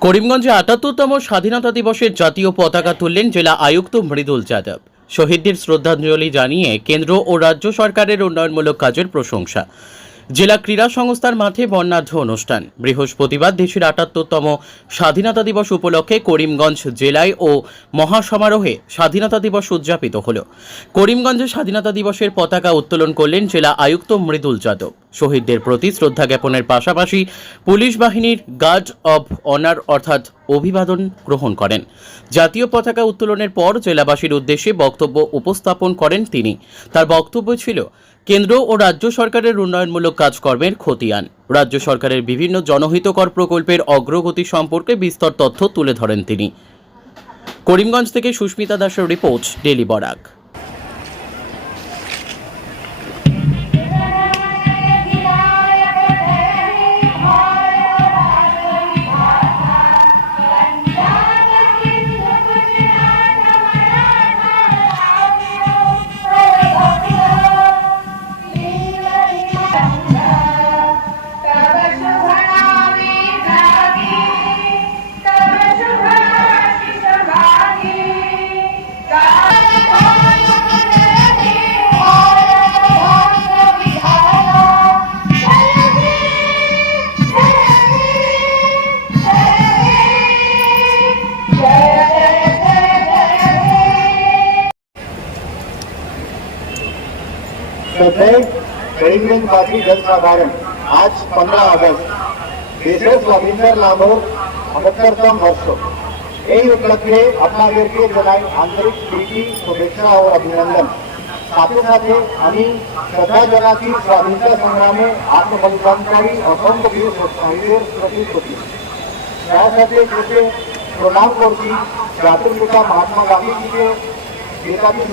করিমগঞ্জে আটাত্তরতম স্বাধীনতা দিবসের জাতীয় পতাকা তুললেন জেলা আয়ুক্ত মৃদুল যাদব। শহীদদের শ্রদ্ধাঞ্জলি জানিয়ে কেন্দ্র ও রাজ্য সরকারের উন্নয়নমূলক কাজের প্রশংসা। জেলা ক্রীড়া সংস্থার মাঠে বর্ণাঢ্য অনুষ্ঠান। বৃহস্পতিবার দেশের আটাত্তরতম স্বাধীনতা দিবস উপলক্ষে করিমগঞ্জ জেলায় ও মহাসমারোহে স্বাধীনতা দিবস উদযাপিত হল। করিমগঞ্জে স্বাধীনতা দিবসের পতাকা উত্তোলন করলেন জেলা আয়ুক্ত মৃদুল যাদব। শহীদদের প্রতি শ্রদ্ধা জ্ঞাপনের পাশাপাশি পুলিশ বাহিনীর গার্ড অব অনার অর্থাৎ অভিবাদন গ্রহণ করেন। জাতীয় পতাকা উত্তোলনের পর জেলাবাসীর উদ্দেশ্যে বক্তব্য উপস্থাপন করেন তিনি। তার বক্তব্য ছিল, কেন্দ্র ও রাজ্য সরকারের উন্নয়নমূলক কাজকর্মের খতিয়ান। রাজ্য সরকারের বিভিন্ন জনহিতকর প্রকল্পের অগ্রগতি সম্পর্কে বিস্তর তথ্য তুলে ধরেন তিনি। করিমগঞ্জ থেকে সুস্মিতা দাসের রিপোর্ট, ডেলি বরাক। सदैव करीमगंज बाकी जल साधारण, आज 15 अगस्त। विशेष लविंदर लाभोर अठहत्तरतम वर्षो यही उपलक्ष्य अपना व्यक्ति जनाए आंतरिक प्रीति शुभेच्छा और अभिनंदन। साथ ही साथ अमी श्रद्धा जना की स्वाधीनता संग्राम में आत्मबलिदानकारी असंख्य वीर सहयोग प्रतीक होती त्यासाठी तिथे प्रणाम करती जातून पिता महात्मा गांधीजीचे नेताजी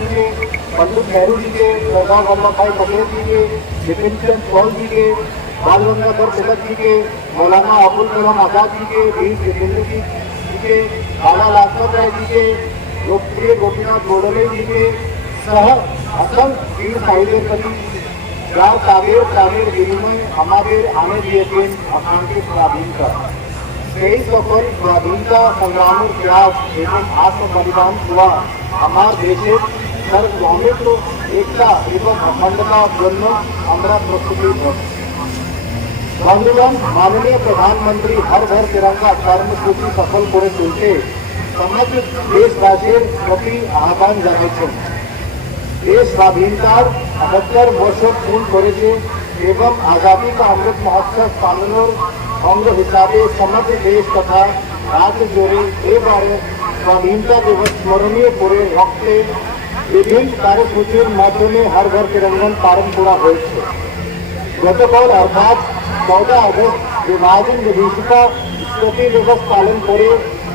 जी के पंडित नेहरू जी के सरदार वल्लभ भाई पटेल जी के विपिन चंद पॉल जी के बाल गंगाधर तिलक जी के, मौलाना अबुल कलाम आज़ाद जी के, वीर जितेंद्र जी जी के लाला लाजपत राय जी के, लोकप्रिय गोपीनाथ गोडले जी के, सह असल वीर साहित्य कवि गाँव कावेर ग्रामीण विनिमय, हमारे आने दिए थे अखांकित स्वाधीनता तेईस अप्रैल स्वाधीनता संग्राम प्रयास एवं आत्म बलिदान हुआ। हमारे देश দেশের সার্বভৌমিত্ব একতা এবং অখণ্ডতার জন্য আমরা প্রস্তুতি বন্ধুগণ, মাননীয় প্রধানমন্ত্রী হর ঘর তিরঙ্গা কর্মসূচি সফল করে তুলতে সমগ্র দেশবাসীর প্রতি আহ্বান জানিয়েছেন দেশ স্বাধীনতার আটাত্তর বছর পূর্ণ করেছে এবং আজাদী অমৃত মহোৎসব পালনের অঙ্গ হিসাবে সমগ্র দেশ তথা রাজ্য জুড়ে এবারে স্বাধীনতা দিবস স্মরণীয় করে রাখতে বিভিন্ন কার্যসূচির মাধ্যমে হর ঘর তিরঙ্গন পালন করা হয়েছে। গতকাল অর্থাৎ চৌদা আগস্ট বিভাজন বিভীষিকা স্মৃতি দিবস পালন করে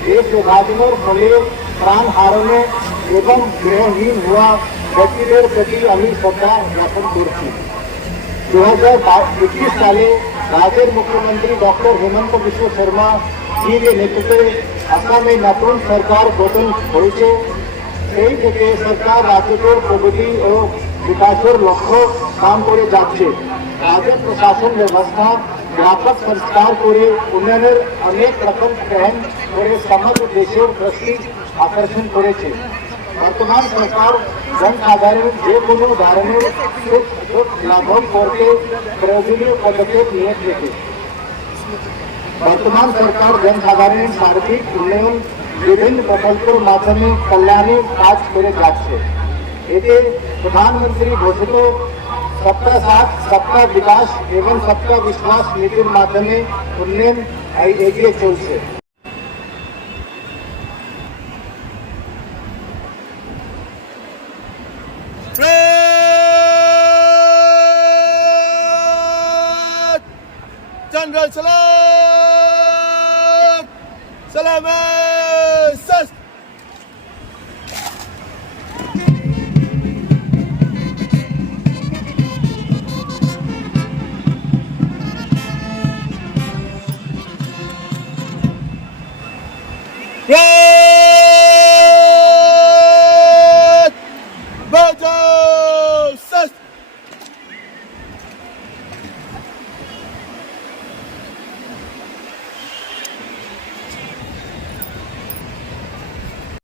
দেশ বিভাজনের ফলে প্রাণ হারানো এবং গৃহহীন হওয়া ব্যক্তিদের প্রতি আমি শ্রদ্ধা জ্ঞাপন করছি। দু হাজার একুশ সালে রাজ্যের মুখ্যমন্ত্রী ডক্টর হেমন্ত বিশ্ব শর্মা জির নেতৃত্বে আসামে নতুন সরকার গঠন হয়েছে সেই থেকে সরকার রাজ্যের প্রগতি ও বিকাশের লক্ষ্য কাম করে যাচ্ছে রাজ্য প্রশাসন ব্যবস্থা ব্যাপক সংস্কার করে উন্নয়নের অনেক রকম প্ল্যান করে সমগ্র দেশের দৃষ্টি আকর্ষণ করেছে বর্তমান সরকার জনসাধারণ যে কোনো ধরনের সুখ সুখ লাভন করতে প্রয়োজনীয় পদক্ষেপ নিয়ে থাকে বর্তমান সরকার জনসাধারণের সার্বিক উন্নয়ন বিভিন্ন প্রকল্পের মাধ্যমে কল্যাণের কাজ করে যাচ্ছে এতে প্রধানমন্ত্রী ঘোষিত সবকা সাথ সবকা বিকাশ এবং সবকা বিশ্বাস নীতির মাধ্যমে উন্নয়ন এগিয়ে চলছে Fred! General Salam! ¡Bien!